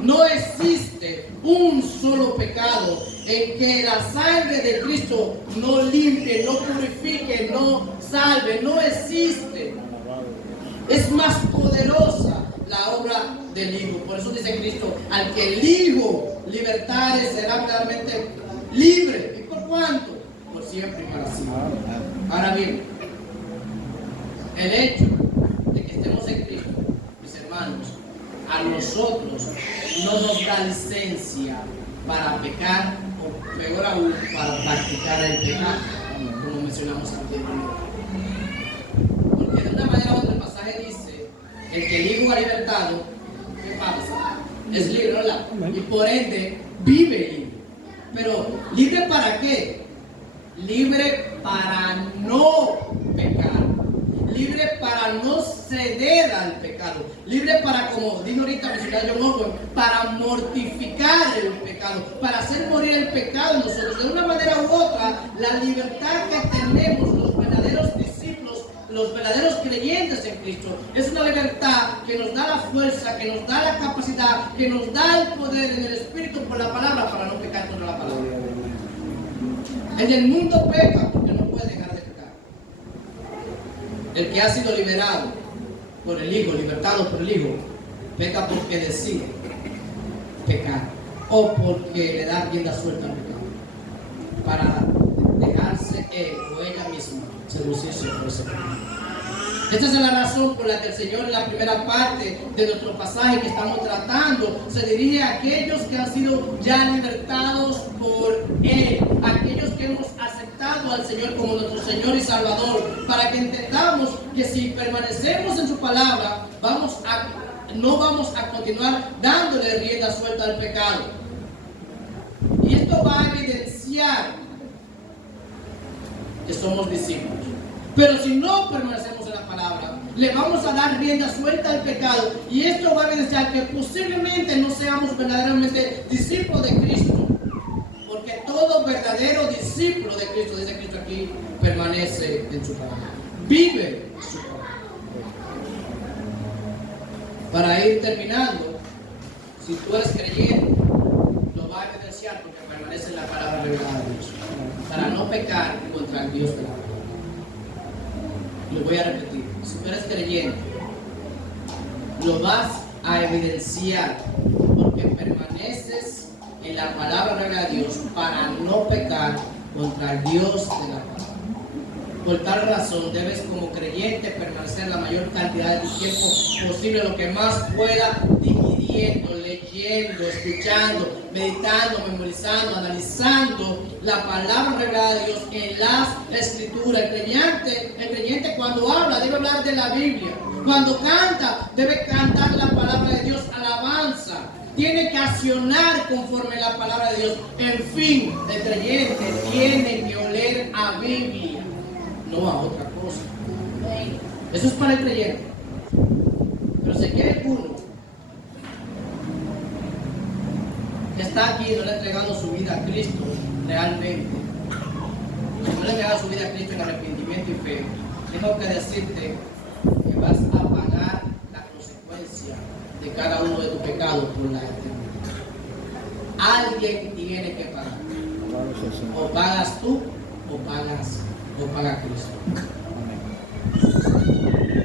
No existe un solo pecado en que la sangre de Cristo no limpie, no purifique, no salve. No existe. Es más poderosa la obra del Hijo. Por eso dice Cristo: al que el Hijo libertare será verdaderamente libre. ¿Y por cuánto? Por siempre y para siempre. Ahora bien, el hecho de que estemos en Cristo, mis hermanos, a nosotros no nos da licencia para pecar, o peor aún, para practicar el pecado, como mencionamos anteriormente. Porque de una manera u otra el pasaje dice: el que el Hijo ha libertado, ¿qué pasa? Es libre, ¿verdad? Y por ende vive libre. Pero ¿libre para qué? Libre para no pecar, libre para no ceder al pecado, libre para, como dijo ahorita mi ciudad John Owen, para mortificar el pecado, para hacer morir el pecado en nosotros. De una manera u otra, la libertad que tenemos los verdaderos discípulos, los verdaderos creyentes en Cristo, es una libertad que nos da la fuerza, que nos da la capacidad, que nos da el poder en el Espíritu por la palabra para no pecar contra la palabra. En el mundo peca porque no puede dejar de pecar. El que ha sido liberado por el Hijo, libertado por el Hijo, peca porque decide. pecar o porque le da rienda suelta al pecado, para dejarse él o ella misma seducirse por ese pecado. Esta es la razón por la que el Señor en la primera parte de nuestro pasaje que estamos tratando se dirige a aquellos que han sido ya libertados por Él, aquellos que hemos aceptado al Señor como nuestro Señor y Salvador, para que entendamos que si permanecemos en su palabra, no vamos a continuar dándole rienda suelta al pecado. Y esto va a evidenciar que somos discípulos. Pero si no permanecemos en la palabra, le vamos a dar rienda suelta al pecado, y esto va a evidenciar que posiblemente no seamos verdaderamente discípulos de Cristo, porque todo verdadero discípulo de Cristo, dice Cristo aquí, permanece en su palabra, vive su palabra. Para ir terminando, si tú eres creyente, lo va a evidenciar porque permanece en la palabra revelada de Dios, para no pecar contra el Dios de la palabra. Lo voy a repetir: si tú eres creyente, lo vas a evidenciar porque permaneces en la palabra revelada de Dios para no pecar contra el Dios de la palabra. Por tal razón debes como creyente permanecer la mayor cantidad de tu tiempo posible, lo que más pueda, digiriendo, leyendo, escuchando, meditando, memorizando, analizando la palabra revelada de Dios en las Escrituras. El creyente cuando habla debe hablar de la Biblia. Cuando canta debe cantar la palabra de Dios, alabanza. Tiene que accionar conforme la palabra de Dios. En fin, el creyente tiene que oler a Biblia, no a otra cosa. Eso es para el creyente. Pero si quiere uno que está aquí y no le ha entregado su vida a Cristo realmente, no le ha entregado su vida a Cristo en arrepentimiento y fe, tengo que decirte que vas a pagar la consecuencia de cada uno de tus pecados por la eternidad. Alguien tiene que pagar. O pagas tú o paga Cristo.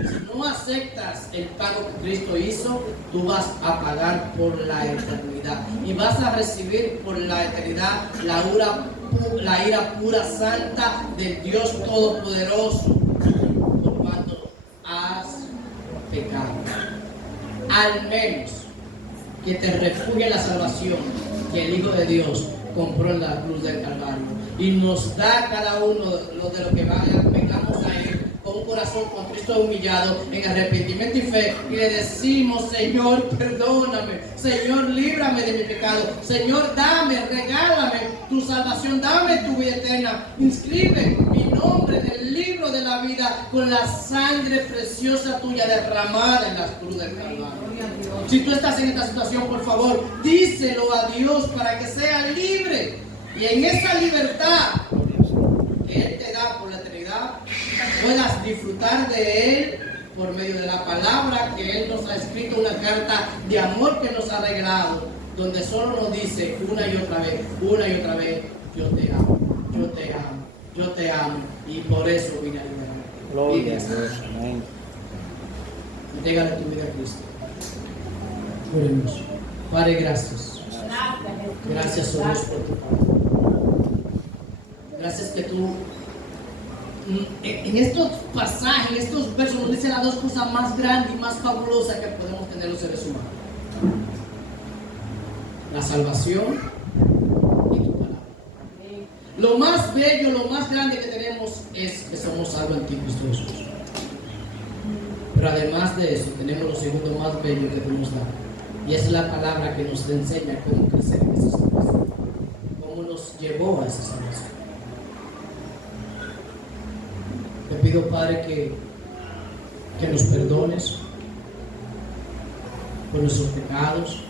Si no aceptas el pago que Cristo hizo, tú vas a pagar por la eternidad y vas a recibir por la eternidad la ira pura santa del Dios Todopoderoso por cuanto has pecado. Al menos que te refugie en la salvación que el Hijo de Dios compró en la cruz del Calvario y nos da a cada uno de lo que vengamos a Él con un corazón contristo y humillado en arrepentimiento y fe, y le decimos: Señor, perdóname, Señor, líbrame de mi pecado, Señor, regálame tu salvación, dame tu vida eterna, inscribe mi nombre en el libro de la vida con la sangre preciosa tuya derramada en la cruz del Calvario. Si tú estás en esta situación, por favor, díselo a Dios para que sea libre, y en esa libertad que Él te da por la eternidad puedas disfrutar de Él por medio de la palabra que Él nos ha escrito, una carta de amor que nos ha regalado, donde solo nos dice una y otra vez: yo te amo, yo te amo, yo te amo, y por eso vine a liberarte. Gloria a Dios. Amén. Entrégale tu vida a Cristo. Oremos. Padre, gracias. Gracias, oh Dios, por tu palabra. Gracias que tú en estos pasajes, en estos versos, nos dice las dos cosas más grandes y más fabulosas que podemos tener los seres humanos: la salvación y tu palabra. Lo más bello, lo más grande que tenemos es que somos salvos en ti, Cristo Jesús. Pero además de eso, tenemos lo segundo más bello que tú nos das, y es la palabra que nos enseña cómo crecer en esa salvación, cómo nos llevó a esa salvación. Te pido, Padre, que nos perdones por nuestros pecados,